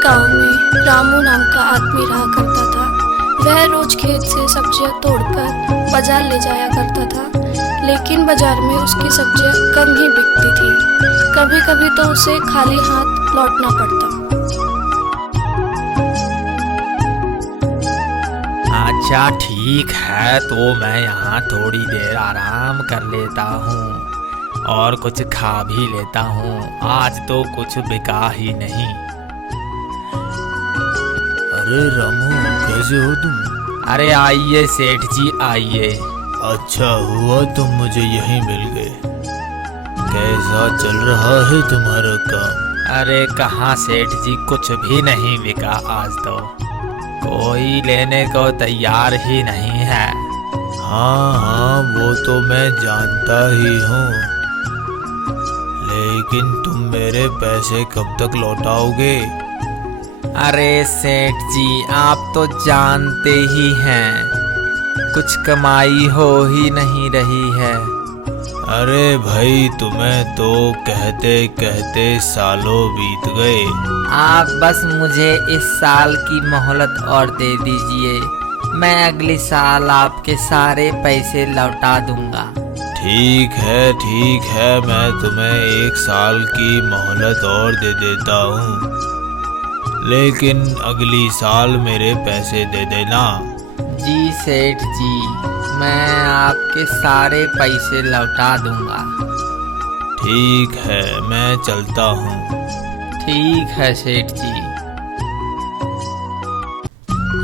गांव में रामू नाम का आदमी रहा करता था। वह रोज खेत से सब्जियां तोड़कर बाजार ले जाया करता था, लेकिन बाजार में उसकी सब्जियां कम ही बिकती थी। कभी कभी तो उसे खाली हाथ लौटना पड़ता। अच्छा ठीक है, तो मैं यहाँ थोड़ी देर आराम कर लेता हूँ और कुछ खा भी लेता हूँ। आज तो कुछ बिका ही नहीं। अरे रामू, कैसे हो तुम? अरे आइए सेठ जी आइए। अच्छा हुआ तुम मुझे यहीं मिल गए। कैसा चल रहा है तुम्हारा काम? अरे कहाँ सेठ जी, कुछ भी नहीं बिका आज तो। कोई लेने को तैयार ही नहीं है। हाँ, वो तो मैं जानता ही हूँ, लेकिन तुम मेरे पैसे कब तक लौटाओगे? अरे सेठ जी, आप तो जानते ही हैं, कुछ कमाई हो ही नहीं रही है। अरे भाई, तुम्हें तो कहते कहते सालों बीत गए। आप बस मुझे इस साल की मोहलत और दे दीजिए, मैं अगले साल आपके सारे पैसे लौटा दूंगा। ठीक है, मैं तुम्हें 1 साल की मोहलत और दे देता हूँ, लेकिन अगली साल मेरे पैसे दे देना। जी सेठ जी, मैं आपके सारे पैसे लौटा दूंगा। ठीक है, मैं चलता हूँ। ठीक है सेठ जी।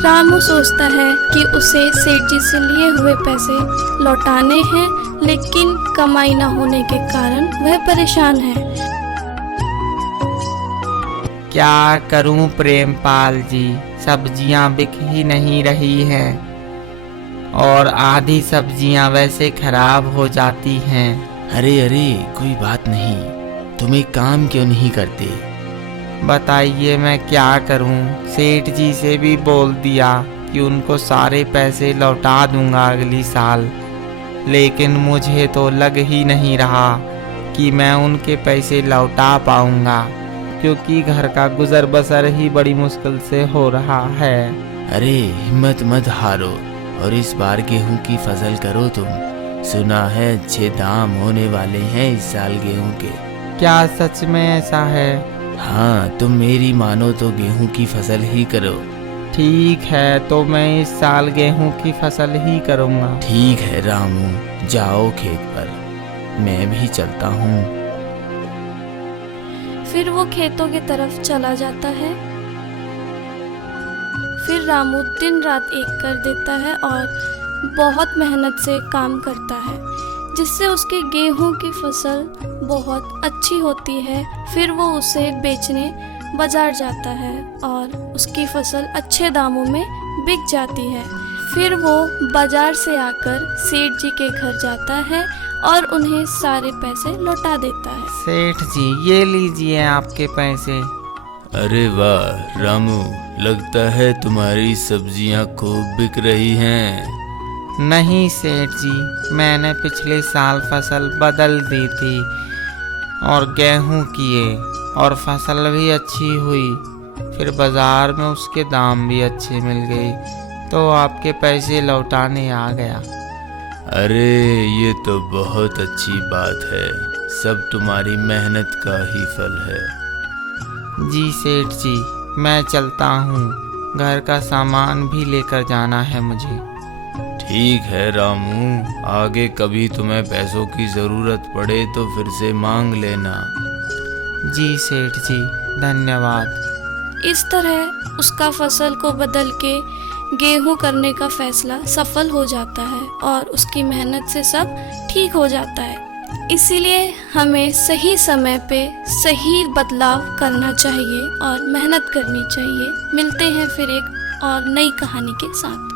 रामू सोचता है कि उसे सेठ जी से लिए हुए पैसे लौटाने हैं, लेकिन कमाई न होने के कारण वह परेशान है। क्या करूं प्रेमपाल जी, सब्जियां बिक ही नहीं रही हैं और आधी सब्जियां वैसे खराब हो जाती हैं। अरे कोई बात नहीं, तुम एक काम क्यों नहीं करते? बताइए मैं क्या करूं? सेठ जी से भी बोल दिया कि उनको सारे पैसे लौटा दूंगा अगली साल, लेकिन मुझे तो लग ही नहीं रहा कि मैं उनके पैसे लौटा पाऊंगा, क्योंकि घर का गुजर बसर ही बड़ी मुश्किल से हो रहा है। अरे हिम्मत मत हारो और इस बार गेहूं की फसल करो तुम। सुना है अच्छे दाम होने वाले हैं इस साल गेहूं के। क्या सच में ऐसा है? हाँ, तुम मेरी मानो तो गेहूं की फसल ही करो। ठीक है, तो मैं इस साल गेहूं की फसल ही करूंगा। ठीक है रामू, जाओ खेत पर, मैं भी चलता हूँ। फिर वो खेतों की तरफ चला जाता है। फिर रामू दिन रात एक कर देता है और बहुत मेहनत से काम करता है, जिससे उसके गेहूं की फसल बहुत अच्छी होती है। फिर वो उसे बेचने बाजार जाता है और उसकी फसल अच्छे दामों में बिक जाती है। फिर वो बाजार से आकर सेठ जी के घर जाता है और उन्हें सारे पैसे लौटा देता है। सेठ जी, ये लीजिए आपके पैसे। अरे वाह रामू, लगता है तुम्हारी सब्जियां खूब बिक रही हैं। नहीं सेठ जी, मैंने पिछले साल फसल बदल दी थी और गेहूं किए और फसल भी अच्छी हुई। फिर बाजार में उसके दाम भी अच्छे मिल गए, तो आपके पैसे लौटाने आ गया। अरे ये तो बहुत अच्छी बात है, सब तुम्हारी मेहनत का ही फल है। जी सेठ जी, मैं चलता हूँ, घर का सामान भी लेकर जाना है मुझे। ठीक है रामू, आगे कभी तुम्हें पैसों की जरूरत पड़े तो फिर से मांग लेना। जी सेठ जी, धन्यवाद। इस तरह उसका फसल को बदल के गेहूं करने का फैसला सफल हो जाता है और उसकी मेहनत से सब ठीक हो जाता है। इसीलिए हमें सही समय पे सही बदलाव करना चाहिए और मेहनत करनी चाहिए। मिलते हैं फिर एक और नई कहानी के साथ।